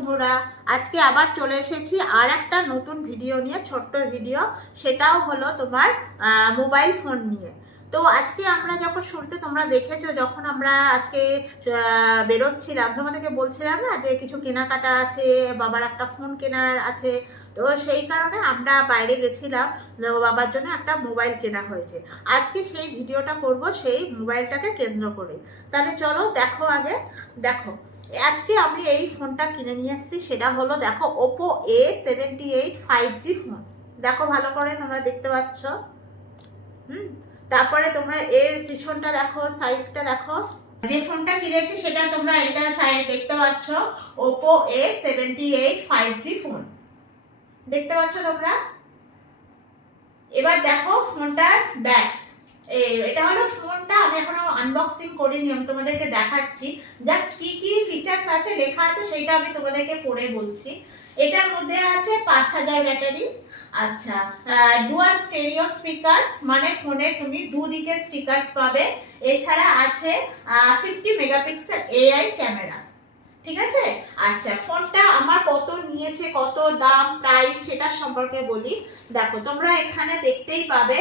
বন্ধুরা, আজকে আবার চলে এসেছি আর একটা নতুন ভিডিও নিয়ে, ছোট্ট ভিডিও। সেটাও হলো তোমার মোবাইল ফোন নিয়ে। তো আজকে আমরা যখন শুরুতে তোমরা দেখেছো, যখন আমরা আজকে বেরোচ্ছিলাম, তোমাদেরকে বলছিলাম না যে কিছু কেনাকাটা আছে, বাবার একটা ফোন কেনার আছে। তো সেই কারণে আমরা বাইরে গেছিলাম, বাবার জন্য একটা মোবাইল কেনা হয়েছে। আজকে সেই ভিডিওটা করব সেই মোবাইলটাকে কেন্দ্র করে। তাহলে চলো দেখো, আগে দেখো আজকে আমি এই ফোনটা কিনে নিয়ে এসেছি। সেটা হলো দেখো ওপো A78 5G ফোন। দেখো ভালো করে, তোমরা দেখতে পাচ্ছ। তারপরে তোমরা এর পিছনটা দেখো, সাইডটা দেখো। যে ফোনটা কিনেছি সেটা তোমরা এটা সাইড দেখতে পাচ্ছ, ওপো A78 5G ফোন দেখতে পাচ্ছ তোমরা। এবার দেখো ফোনটার ব্যাক। এটা হলো ফোনটা, আমি এখনো আনবক্সিং করিনি, আমি তোমাদেরকে দেখাচ্ছি। জাস্ট কি কি ফিচার্স আছে লেখা আছে সেইটা আমি তোমাদেরকে পড়ে বলছি। এটার মধ্যে আছে 5000 ব্যাটারি। আচ্ছা, ডুয়াল স্টেরিও স্পিকারস, মানে ফোনে তুমি দুদিকে স্পিকারস পাবে। এছাড়া আছে 50 মেগাপিক্সেল AI ক্যামেরা। ঠিক আছে। আচ্ছা, ফোনটা আমার কত নিয়েছে, কত দাম, প্রাইস, সেটা সম্পর্কে বলি। দেখো তোমরা এখানে দেখতেই পাবে,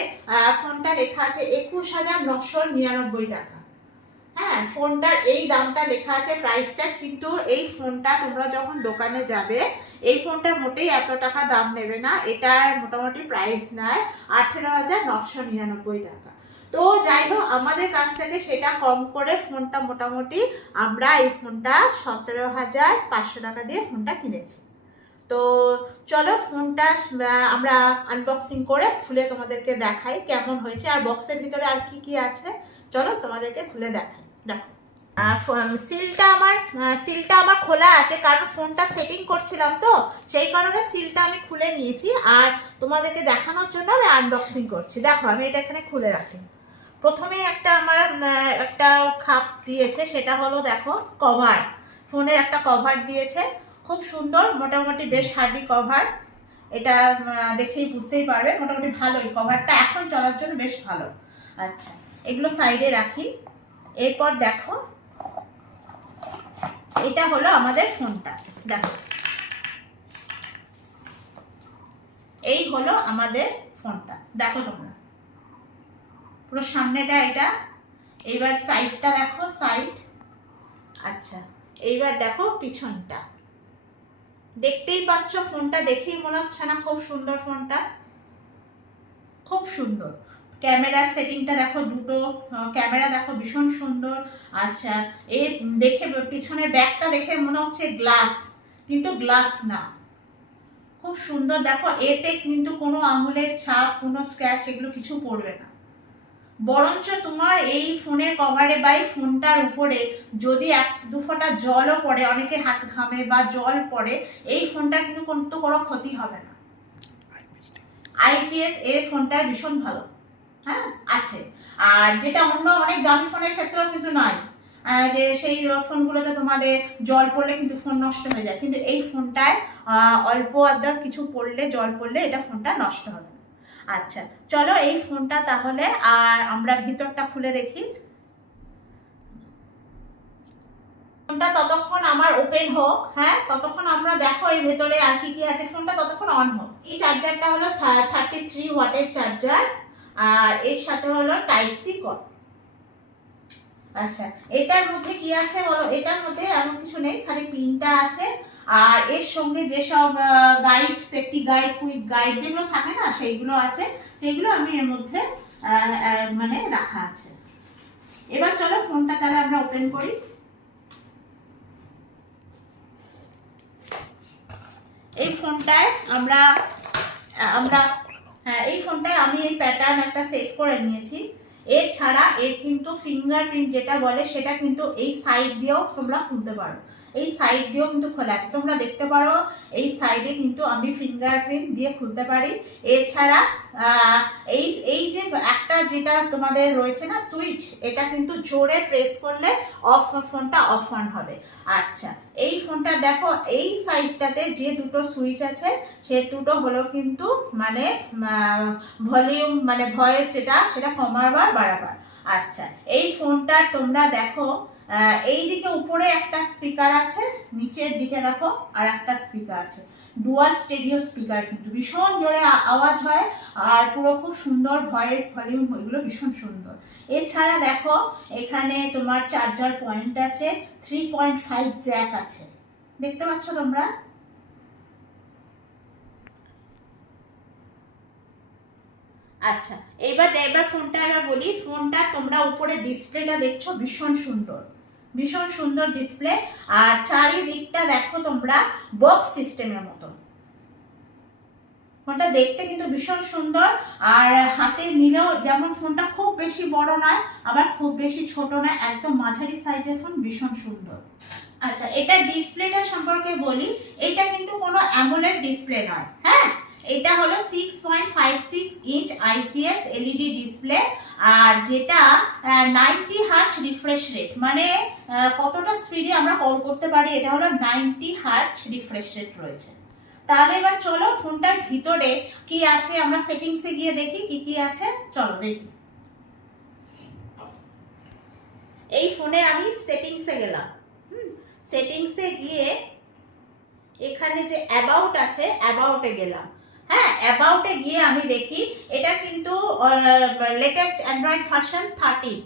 ফোনটা লেখা আছে 21999 টাকা। হ্যাঁ, ফোনটার এই দামটা লেখা আছে, প্রাইসটা। কিন্তু এই ফোনটা তোমরা যখন দোকানে যাবে, এই ফোনটার মোটেই এত টাকা দাম নেবে না। এটার মোটামুটি প্রাইস নেয় 18,999 টাকা। তো যাই হোক, আমাদের কাছ থেকে সেটা কম করে ফোনটা মোটামুটি আমরা এই ফোনটা 17,500 টাকা দিয়ে ফোনটা কিনেছি। তো চলো ফোনটা আমরা আনবক্সিং করে খুলে তোমাদেরকে দেখাই কেমন হয়েছে, আর বক্সের ভিতরে আর কি কি আছে চলো তোমাদেরকে খুলে দেখাই। দেখো সিলটা আমার খোলা আছে, কারণ ফোনটা সেটিং করছিলাম, তো সেই কারণে সিলটা আমি খুলে নিয়েছি, আর তোমাদেরকে দেখানোর জন্য আমি আনবক্সিং করছি। দেখো আমি এটা এখানে খুলে রাখি। প্রথমে আমার একটা খাপ দিয়েছে, সেটা হলো দেখো কভার। ফোনের একটা কভার দিয়েছে, খুব সুন্দর, মোটামুটি বেশ হার্ডি কভার। এটা দেখেই বুঝতেই পারবে, মোটামুটি ভালোই কভারটা, এখন চলার জন্য বেশ ভালো। আচ্ছা, এগুলো সাইডে রাখি। এরপর দেখো, এটা হলো আমাদের ফোনটা। দেখো এই হলো আমাদের ফোনটা, দেখো তোমরা পুরো সামনেটা এটা। এইবার সাইডটা দেখো, সাইড। আচ্ছা, এইবার দেখো পিছনটা। দেখতেই পাচ্ছ, ফোনটা দেখেই মনে হচ্ছে না খুব সুন্দর? ফোনটা খুব সুন্দর। ক্যামেরার সেটিংটা দেখো, দুটো ক্যামেরা দেখো, ভীষণ সুন্দর। আচ্ছা, এর দেখে পিছনে ব্যাগটা দেখে মনে হচ্ছে গ্লাস, কিন্তু গ্লাস না। খুব সুন্দর। দেখো এতে কিন্তু কোনো আঙুলের ছাপ, কোনো স্ক্র্যাচ, এগুলো কিছু পড়বে না। বরঞ্চ তোমার এই ফোনের কভারে বা এই ফোনটার উপরে যদি 1-2 ফোঁটা জলও পড়ে, অনেকে হাত ঘামে বা জল পড়ে, এই ফোনটার কিন্তু কোনো ক্ষতি হবে না। IPS এর ফোনটার ভীষণ ভালো, হ্যাঁ আছে। আর যেটা অন্য অনেক দামি ফোনের ক্ষেত্রেও কিন্তু নাই, যে সেই ফোনগুলোতে তোমাদের জল পড়লে কিন্তু ফোন নষ্ট হয়ে যায়, কিন্তু এই ফোনটায় অল্প আধা কিছু পড়লে, জল পড়লে এটা ফোনটা নষ্ট হবে না। আচ্ছা চলো এই ফোনটা তাহলে আর আমরা ভিতরটা খুলে দেখি। ফোনটা ততক্ষণ আমার ওপেন হোক, হ্যাঁ ততক্ষণ আমরা দেখো এর ভেতরে আর কি কি আছে। ফোনটা ততক্ষণ অন হোক। এই চার্জারটা হলো 33 ওয়াটের চার্জার, আর এর সাথে হলো টাইপ সি কর্ড। আচ্ছা, এটার মধ্যে কি আছে বলো? এটার মধ্যে এমন কিছু নেই, খালি পিনটা আছে। আর এর সঙ্গে যেসব guide, safety guide, quick guide যেগুলো থাকে না, সেইগুলো আছে। সেইগুলো আমি এর মধ্যে মানে রাখা আছে। এবার চলো ফোনটা তাহলে আমরা ওপেন করি। এই ফোনটায় হ্যাঁ, এই ফোনটায় আমি এই প্যাটার্ন একটা সেট করে নিয়েছি। এছাড়া এর কিন্তু ফিঙ্গারপ্রিন্ট যেটা বলে, সেটা কিন্তু এই সাইড দিয়েও তোমরা খুলতে পারো। এই সাইড দিয়েও কিন্তু খোলা আছে, তোমরা দেখতে পারো। এই সাইডে কিন্তু আমি ফিঙ্গারপ্রিন্ট দিয়ে খুলতে পারি। এছাড়া এই যে একটা যেটা তোমাদের রয়েছে না সুইচ, এটা কিন্তু জোরে প্রেস করলে ফোনটা অফ অন হবে। আচ্ছা, এই ফোনটা দেখো, এই সাইডটাতে যে দুটো সুইচ আছে, সে দুটো হলো কিন্তু মানে ভলিউম, মানে ভয়েস, সেটা কমাবার বাড়াবার। আচ্ছা, এই ফোনটা তোমরা দেখো এই দিকে উপরে একটা স্পিকার আছে, নিচের দিকে দেখো আর একটা স্পিকার আছে, ডুয়াল স্টেরিও স্পিকার, কিন্তু ভীষণ জোরে আওয়াজ হয় আর পুরো খুব সুন্দর ভয়েস ভলিউম, এগুলো ভীষণ সুন্দর। এছাড়া দেখো এখানে তোমার চার্জার পয়েন্ট আছে, 3.5 জ্যাক আছে, দেখতে পাচ্ছ তোমরা। আচ্ছা, এবার ফোনটা এবার বলি। ফোনটা তোমরা উপরে ডিসপ্লেটা দেখছো, ভীষণ সুন্দর, ভীষণ সুন্দর ডিসপ্লে। আর চারিদিকটা দেখো তোমরা বক্স সিস্টেমের মতো। ফোনটা দেখতে কিন্তু ভীষণ সুন্দর, আর হাতে নিলেও যেমন ফোনটা খুব বেশি বড় নয় আবার খুব বেশি ছোট নয়, একদম মাঝারি সাইজের ফোন, ভীষণ সুন্দর। আচ্ছা, এটা ডিসপ্লেটা সম্পর্কে বলি। এটা কিন্তু কোনো অ্যামোলেড ডিসপ্লে নয়, হ্যাঁ, এটা হলো 6.56 ইঞ্চ IPS LED ডিসপ্লে, আর যেটা 90 হার্টজ রিফ্রেশ রেট, মানে কতটা স্পিডে আমরা কল করতে পারি, এটা হলো 90 হার্টজ রিফ্রেশ রেট রয়েছে। তাহলে এবার চলো ফোনটার ভিতরে কি আছে আমরা সেটিংসে গিয়ে দেখি কি কি আছে, চলো দেখি। এই ফোনের আমি সেটিংসে গেলাম, সেটিংসে গিয়ে এখানে যে অ্যাবাউট আছে, অ্যাবাউটে গেলাম। হ্যাঁ, অ্যাবাউটে গিয়ে আমি দেখি এটা কিন্তু লেটেস্ট অ্যান্ড্রয়েড ভার্সন 13,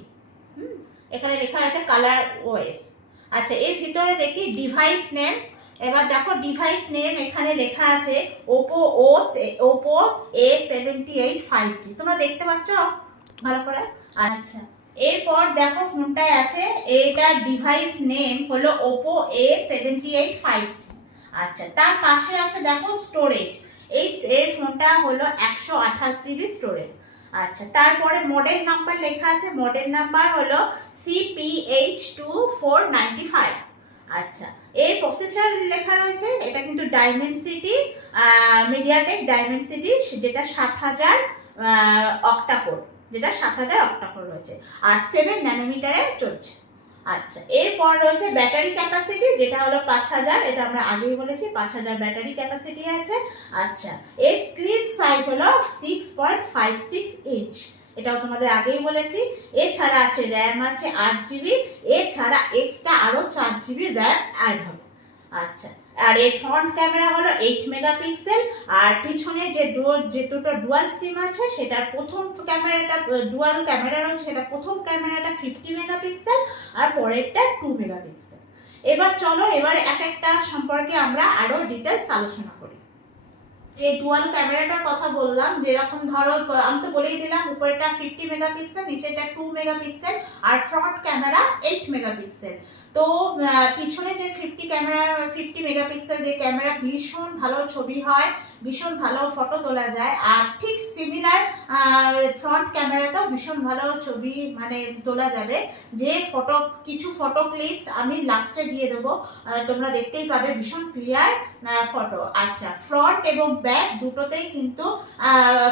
এখানে লেখা আছে কালার OS। আচ্ছা, এর ভিতরে দেখি ডিভাইস নেম। এবার দেখো ডিভাইস নেম এখানে লেখা আছে OPPO A78 5G, তোমরা দেখতে পাচ্ছ ভালো করে। আচ্ছা, এরপর দেখো ফোনটায় আছে, এটার ডিভাইস নেম হলো OPPO A78 5G। আচ্ছা, তার পাশে আছে দেখো স্টোরেজ, এর ফোনটা হলো 128 GB স্টোরেজ। আচ্ছা, তারপরে মডেল নাম্বার লেখা আছে, মডেল নাম্বার হলো CPH2495। আচ্ছা, এর প্রসেসর লেখা রয়েছে, এটা কিন্তু ডাইমেনসিটি মিডিয়াটেক ডাইমেনসিটি, যেটা 7000 অক্টা কোর, যেটা 7000 অক্টা কোর রয়েছে, আর 7 ন্যানোমিটারে চলছে। আচ্ছা, এরপর রয়েছে ব্যাটারি ক্যাপাসিটি, যেটা হলো 5000, এটা আমরা আগেই বলেছি 5000 ব্যাটারি ক্যাপাসিটি আছে। আচ্ছা, এর স্ক্রিন সাইজ হলো 6.56 ইঞ্চ, এটাও তোমাদের আগেই বলেছি। এছাড়া আছে র্যাম আছে 8GB, এছাড়া এক্সট্রা আরো 4GB র্যাম অ্যাড হবে। আচ্ছা, আর এর ফ্রন্ট ক্যামেরা হলো 8 মেগাপিক্সেল, আর পিছনে যে দুটো ডুয়াল সিম আছে, সেটার প্রথম ক্যামেরাটা ডুয়াল ক্যামেরা রয়েছে, সেটা প্রথম ক্যামেরাটা 50 মেগাপিক্সেল আর পরেরটা 2 মেগাপিক্সেল। এবার চলো এবার এক একটা সম্পর্কে আমরা আরো ডিটেলস আলোচনা করি। এই ডুয়াল ক্যামেরাটার কথা বললাম, যেরকম ধরো আমি তো বলেই দিলাম উপরেটা 50 মেগাপিক্সেল, নিচেটা 2 মেগাপিক্সেল, আর ফ্রন্ট ক্যামেরা 8 মেগাপিক্সেল। তো পিছনে যে 50 মেগাপিক্সেল যে ক্যামেরা, ভীষণ ভালো ছবি হয়, ভীষণ ভালো ফটো তোলা যায়, আর ঠিক সিমিলার ফ্রন্ট ক্যামেরাতেও ভীষণ ভালো ছবি মানে তোলা যাবে। যে কিছু ফটো ক্লিপস আমি লাস্টে দিয়ে দেবো, তোমরা দেখতেই পাবে, ভীষণ ক্লিয়ার ফটো। আচ্ছা, ফ্রন্ট এবং ব্যাক দুটোতেই কিন্তু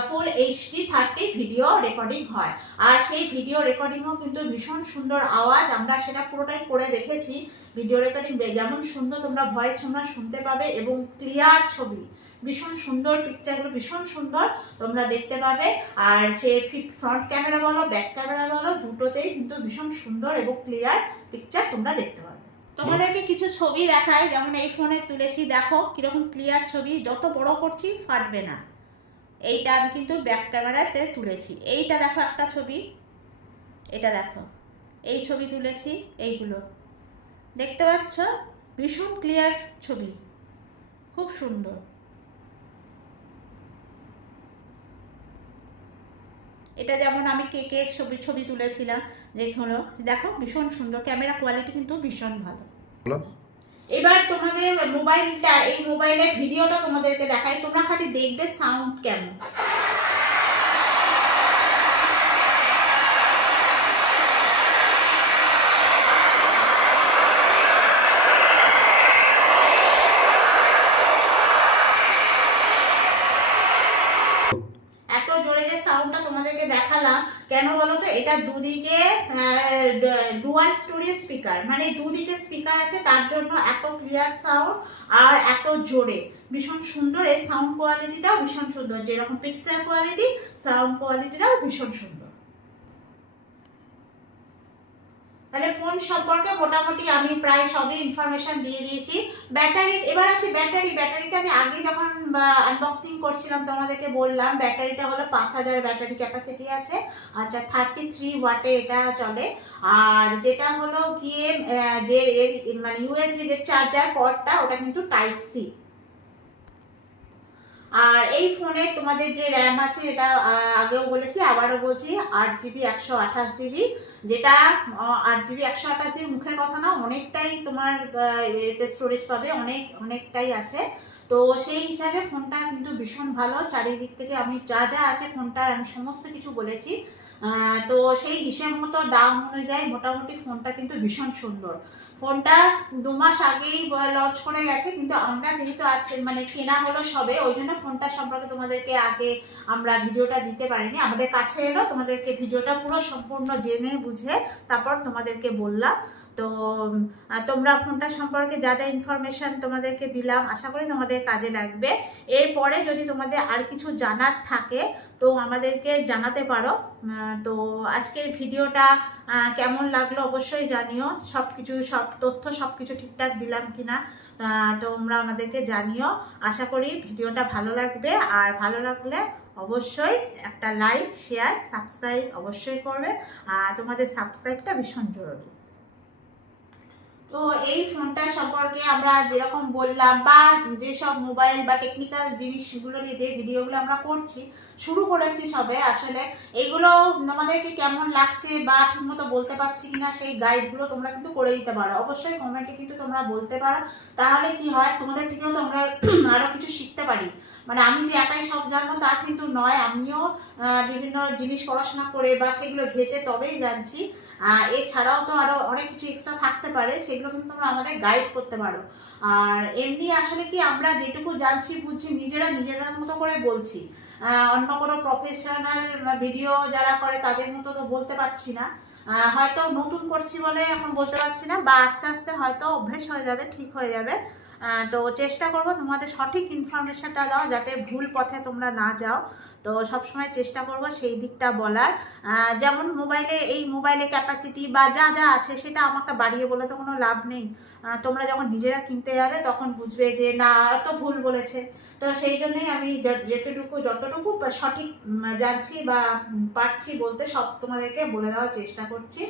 ফুল HD 30 ভিডিও রেকর্ডিং হয়, আর সেই ভিডিও রেকর্ডিংও কিন্তু ভীষণ সুন্দর আওয়াজ, আমরা সেটা পুরোটাই করে দেখেছি। ভিডিও রেকর্ডিং যেমন সুন্দর, তোমরা ভয়েস তোমরা শুনতে পাবে, এবং ক্লিয়ার ছবি, ভীষণ সুন্দর পিকচারগুলো, ভীষণ সুন্দর তোমরা দেখতে পাবে। আর যে ফ্রন্ট ক্যামেরা বলো ব্যাক ক্যামেরা বলো, দুটোতেই কিন্তু ভীষণ সুন্দর এবং ক্লিয়ার পিকচার তোমরা দেখতে পাবে। তোমাদেরকে কিছু ছবি দেখাই, যেমন এই ফোনে তুলেছি, দেখো কিরকম ক্লিয়ার ছবি, যত বড় করছি ফাটবে না। এইটা আমি কিন্তু ব্যাক ক্যামেরাতে তুলেছি। এইটা দেখো একটা ছবি, এটা দেখো, এই ছবি তুলেছি, এইগুলো দেখতে পাচ্ছ, ভীষণ ক্লিয়ার ছবি, খুব সুন্দর। এটা যেমন আমি কেকের ছবি তুলেছিলাম, দেখো ভীষণ সুন্দর, ক্যামেরা কোয়ালিটি কিন্তু ভীষণ ভালো। এবার তোমাদের মোবাইলটা, এই মোবাইলের ভিডিওটা তোমাদেরকে দেখাই, তোমরা খালি দেখবে সাউন্ড কেমন। তোমাদেরকে দেখালাম কেন বলো তো, এটা দুদিকে ডুয়াল স্টোরেজ স্পিকার, মানে দুদিকে স্পিকার আছে, তার জন্য এত ক্লিয়ার সাউন্ড আর এত জোরে, ভীষণ সুন্দর। এর সাউন্ড কোয়ালিটিটাও ভীষণ সুন্দর, যেরকম পিকচার কোয়ালিটি সাউন্ড কোয়ালিটিটাও ভীষণ সুন্দর। তাহলে ফোন সম্পর্কে মোটামুটি আমি প্রায় সবই ইনফরমেশন দিয়ে দিয়েছি। ব্যাটারি, এবার আসি ব্যাটারিটা আমি আগে যখন আনবক্সিং করছিলাম তোমাদেরকে বললাম ব্যাটারিটা হলো 5000 ব্যাটারি ক্যাপাসিটি আছে। আচ্ছা 33 ওয়াটে এটা চলে। আর যেটা হলো গিয়ে যে মানে ইউএসবি যে চার্জার পর্টটা ওটা কিন্তু টাইপ সি। আর এই ফোনে তোমাদের যে র্যাম আছে এটা আগেও বলেছি আবারও বলছি 8GB 128GB, যেটা 8GB 128GB মুখের কথা না, অনেকটাই তোমার এতে স্টোরেজ পাবে, অনেকটাই আছে। তো সেই হিসাবে ফোনটা কিন্তু ভীষণ ভালো, চারিদিক থেকে আমি যা যা আছে ফোনটার আমি সমস্ত কিছু বলেছি। তো সেই হিসেব মতো দাম অনুযায়ী মোটামুটি ফোনটা কিন্তু ভীষণ সুন্দর। ফোনটা 2 মাস আগেই লঞ্চ করে গেছে, কিন্তু আমরা যেহেতু আছে মানে কেনা হলো সবে, ওই জন্য ফোনটা সম্পর্কে তোমাদেরকে আগে আমরা ভিডিওটা দিতে পারিনি। আমাদের কাছে এলো, তোমাদেরকে ভিডিওটা পুরো সম্পূর্ণ জেনে বুঝে তারপর তোমাদেরকে বললাম। তো তোমরা ফোনটা সম্পর্কে যা যা ইনফরমেশান তোমাদেরকে দিলাম আশা করি তোমাদের কাজে লাগবে। এরপরে যদি তোমাদের আর কিছু জানার থাকে তো আমাদেরকে জানাতে পারো। তো আজকের ভিডিওটা কেমন লাগলো অবশ্যই জানিও, সব তথ্য সব কিছু ঠিকঠাক দিলাম কিনা তোমরা আমাদেরকে জানিও। আশা করি ভিডিওটা ভালো লাগবে, আর ভালো লাগলে অবশ্যই একটা লাইক, শেয়ার, সাবস্ক্রাইব অবশ্যই করবে। আর তোমাদের সাবস্ক্রাইবটা ভীষণ জরুরি। তো এই ফোনটা সম্পর্কে আমরা যেরকম বললাম বা যেসব মোবাইল বা টেকনিক্যাল জিনিসগুলো নিয়ে যে ভিডিওগুলো আমরা শুরু করেছি সবে, আসলে এইগুলো আমাদেরকে কেমন লাগছে বা ঠিকমতো বলতে পারছি কিনা সেই গাইডগুলো তোমরা কিন্তু করে দিতে পারো, অবশ্যই কমেন্টে কিন্তু তোমরা বলতে পারো। তাহলে কি হয়, তোমাদের থেকেও তোমরা আরও কিছু শিখতে পারি। মানে আমি যে একাই সব জানবো তা কিন্তু নয়, আমিও বিভিন্ন জিনিস পড়াশোনা করে বা সেগুলো ঘেটে তবেই জানছি। এছাড়াও তো আরও অনেক কিছু এক্সট্রা থাকতে পারে, সেগুলো কিন্তু তোমরা আমাদের গাইড করতে পারো। আর এমনি আসলে কি আমরা যেটুকু জানছি বুঝছি নিজেদের মতো করে বলছি, অন্য কোনো প্রফেশনাল ভিডিও যারা করে তাদের মতো তো বলতে পারছি না। হয়তো নতুন করছি বলে এখন বলতে পারছি না, বা আস্তে আস্তে হয়তো অভ্যেস হয়ে যাবে, ঠিক হয়ে যাবে। তো চেষ্টা করব তোমাদের সঠিক ইনফরমেশনটা দাও, যাতে ভুল পথে তোমরা না যাও। তো সবসময় চেষ্টা করব সেই দিকটা বলার। যেমন মোবাইলে ক্যাপাসিটি বা যা যা আছে সেটা আমাকে বাড়িয়ে বলে তো কোনো লাভ নেই। তোমরা যখন নিজেরা কিনতে যাবে তখন বুঝবে যে না, তো ভুল বলেছে। তো সেই জন্যই আমি যতটুকু সঠিক জানছি বা পারছি বলতে সব তোমাদেরকে বলে দেওয়ার চেষ্টা করছি।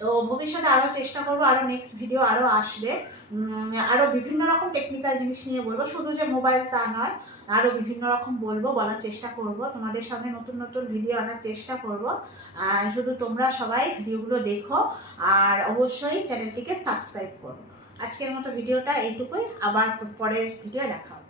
তো ভবিষ্যতে আরও চেষ্টা করবো, আরও নেক্সট ভিডিও আরও আসবে, আরও বিভিন্ন রকম টেকনিক্যাল জিনিস নিয়ে বলবো, শুধু যে মোবাইল তা নয়, আরও বিভিন্ন রকম বলার চেষ্টা করব, তোমাদের সামনে নতুন নতুন ভিডিও আনার চেষ্টা করব। আর শুধু তোমরা সবাই ভিডিওগুলো দেখো, আর অবশ্যই চ্যানেলটিকে সাবস্ক্রাইব করো। আজকের মতো ভিডিওটা এইটুকুই, আবার পরের ভিডিও দেখা হবে।